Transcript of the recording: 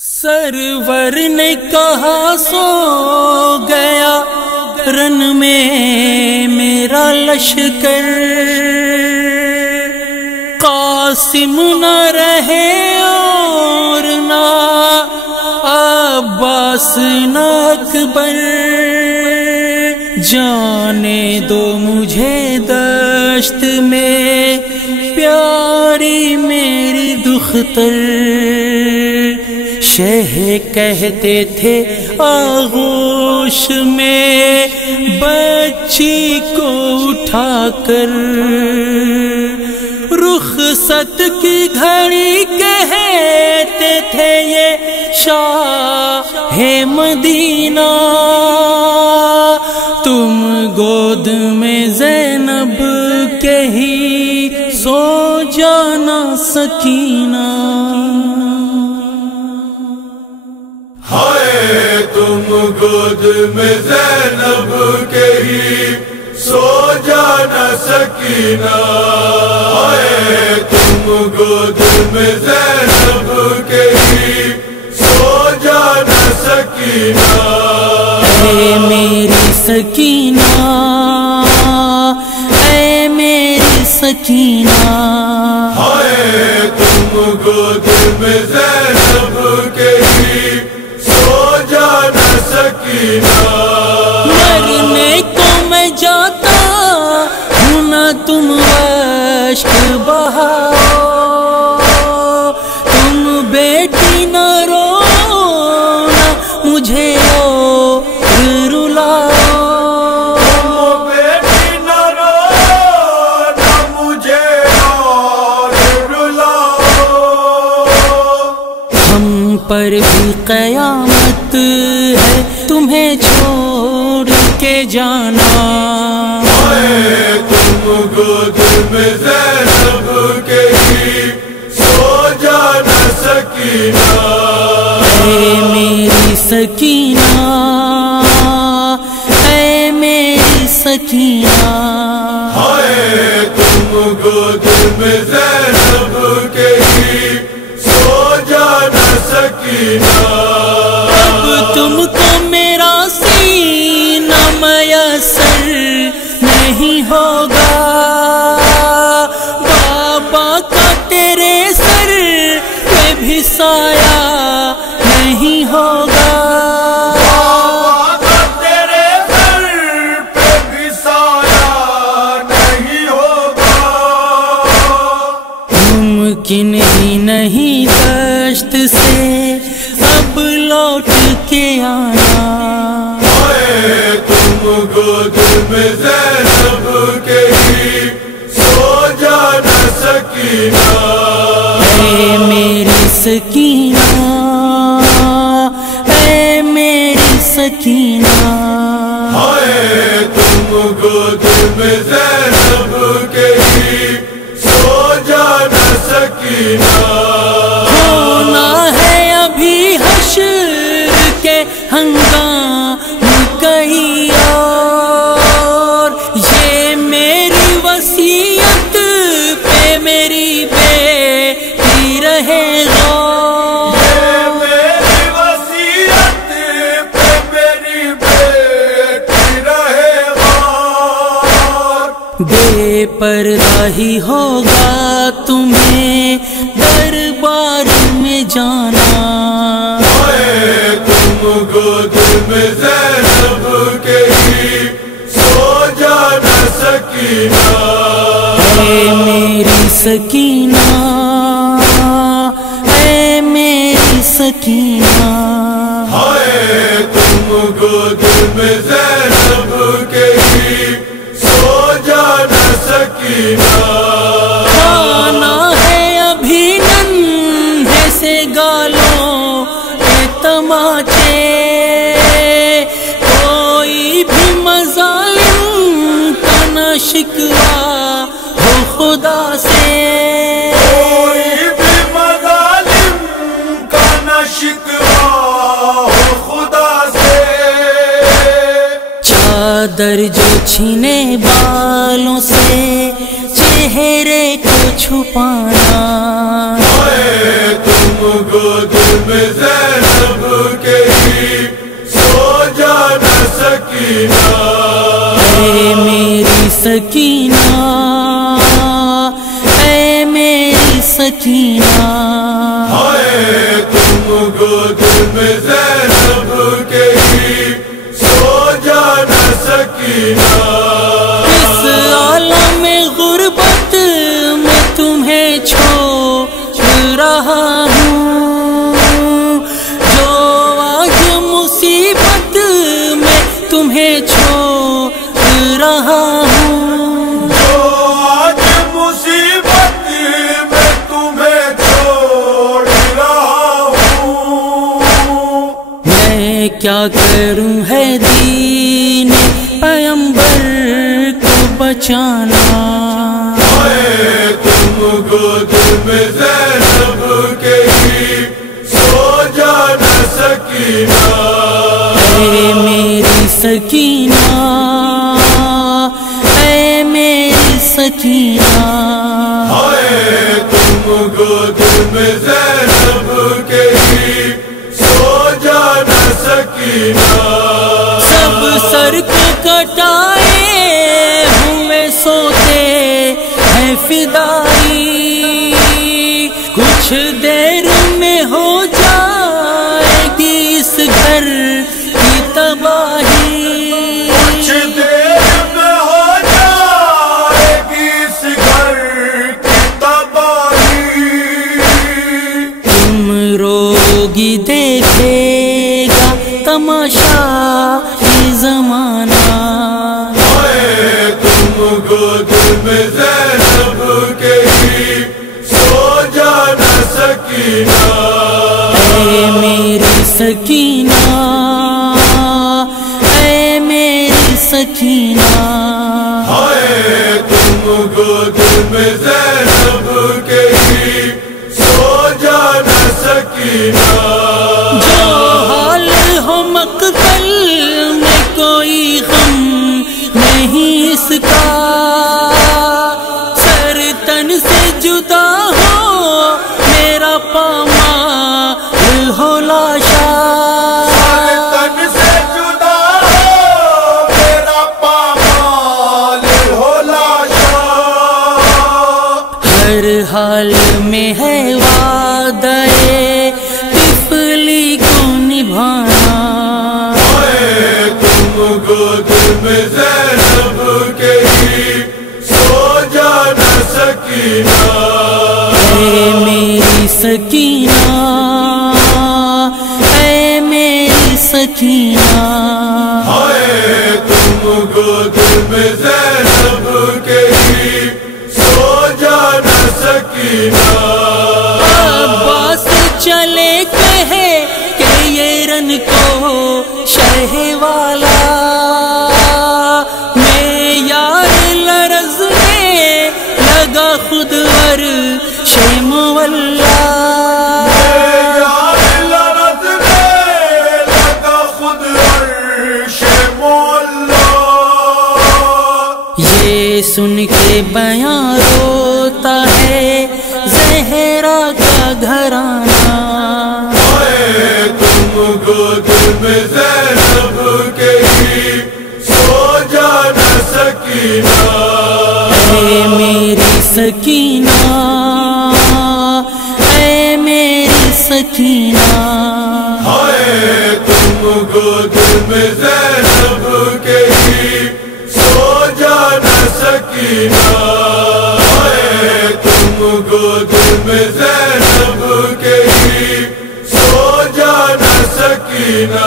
سرور نے کہا سو گیا رن میں میرا لشکر، قاسم نہ رہے اور نہ عباس نہ اکبر، جانے دو مجھے دشت میں پیاری میری دختر۔ شہ کہتے تھے آغوش میں بچی کو اٹھا کر، رخصت کی گھڑی کہتے تھے یہ شاہ مدینہ، تم گود میں زینب کے ہی سو جانا سکینہ۔ ہائے تم گود میں زینب کے ہی سو جانا سکینہ، ہائے تم گود میں زینب کے ہی سو جانا سکینہ۔ اے میری سکینہ، اے میری سکینہ، ہائے تم گود میں زینب کے ہی سو جانا سکینہ۔ مرنے کو میں جاتا ہوں نہ تم اشک بہاؤ، تم بیٹی نہ رو نہ مجھے رلاؤ، تم بیٹی نہ رو نہ مجھے رلاؤ، ہم پر بھی قیامت ہے تمہیں چھوڑ کے جانا۔ ہائے تم گود میں زینب کے ہی سو جانا سکینہ۔ اے میری سکینہ، اے میری سکینہ، ہائے تم گود میں زینب کے ہی سو جانا سکینہ۔ اب تم کو میرا سینہ میسر نہیں ہوگا، بابا کا تیرے سر پہ بھی سایہ نہیں ہوگا، بابا کا تیرے سر پہ بھی سایہ نہیں ہوگا، ممکن ہی نہیں دشت سے اب لوٹ کے آنا۔ ہائے تم گود میں زینب کے ہی سو جانا سکینہ۔ اے میری سکینہ، اے میری سکینہ، ہائے تم گود میں زینب کے ہی سو جانا سکینہ۔ ہونا ہے ابھی حشر کے ہنگام کہیں اور، یہ میری وصیت پہ میری بیٹی رہے گا، یہ میری وصیت پہ میری بیٹی رہے گا، بے پردہ ہی ہوگا تمہیں دربار میں جانا۔ ہائے تم گود میں زینب کے ہی سو جانا سکینہ۔ اے میری سکینہ، اے میری سکینہ، ہائے تم گود میں زینب کے ہی سو جانا سکینہ۔ کھانا ہے ابھی ننھے سے گالوں کے تماچے، کوئی بھی مظالم کا نہ شکوہ ہو خدا سے، کوئی بھی مظالم کا نہ شکوہ ہو خدا سے، چادر جو چھینے بالوں سے چہرے کو چھپانا، تم گود میں سکینہ اے میری سکینہ اے میری سکینہ ہائے تم گود میں زینب کے ہی سو جانا سکینہ اس عالم غربت میں تمہیں چھوڑ رہا ہوں جو آج مصیبت میں تمہیں چھوڑ رہا ہوں جو آج مصیبت میں تمہیں چھوڑ رہا ہوں میں کیا کروں ہے دین پیغمبر کو بچانا ہائے تم گود میں زینب کے ہی سو جانا سکینہ اے میری سکینہ اے میری سکینہ ہائے تم گود میں زینب کے ہی سو جانا سکینہ سب سر کو کٹائے ہوئے سوتے ہیں فدائی کچھ دیر میں ہو جائے گی اس گھر کی تباہی کچھ دیر میں ہو جائے گی اس گھر کی تباہی تم روگی دیکھے گا تماشا یہ زمانہ ہائے تم گود میں زینب کے ہی سو جانا سکینہ اے میری سکینہ اے میری سکینہ ہائے تم گود میں زینب کے ہی سو جانا سکینہ جو حال ہو مقتل میں کوئی غم نہیں اس کا سر تن سے جدا ہو میرا پامال ہو لاشا تن سے جدا ہو میرا پامال ہو لاشا ہر حال میں ہے وعدہ طفلی کو نبھانا ہائے تم گود میں زینب کے ہی سو جانا سکینہ اے میری سکینہ اے میری سکینہ ہائے تم گود میں زینب کے ہی سو جانا سکینہ عباس چلے کہے کہ یہ رن کو شرح والا میں یار لرزنے لگا خود عرش مولا یار لرزنے لگا خود عرش مولا یہ سن کے بیان روتا ہے زہرا کا گھرانہ ہائے تم گود میں زینب کے ہی سو جانا سکینہ اے میری سکینہ اے میری سکینہ ہائے تم گود میں زینب کے ہی سو جانا سکینہ ہائے تم گود میں زینب کے ہی سو جانا سکینہ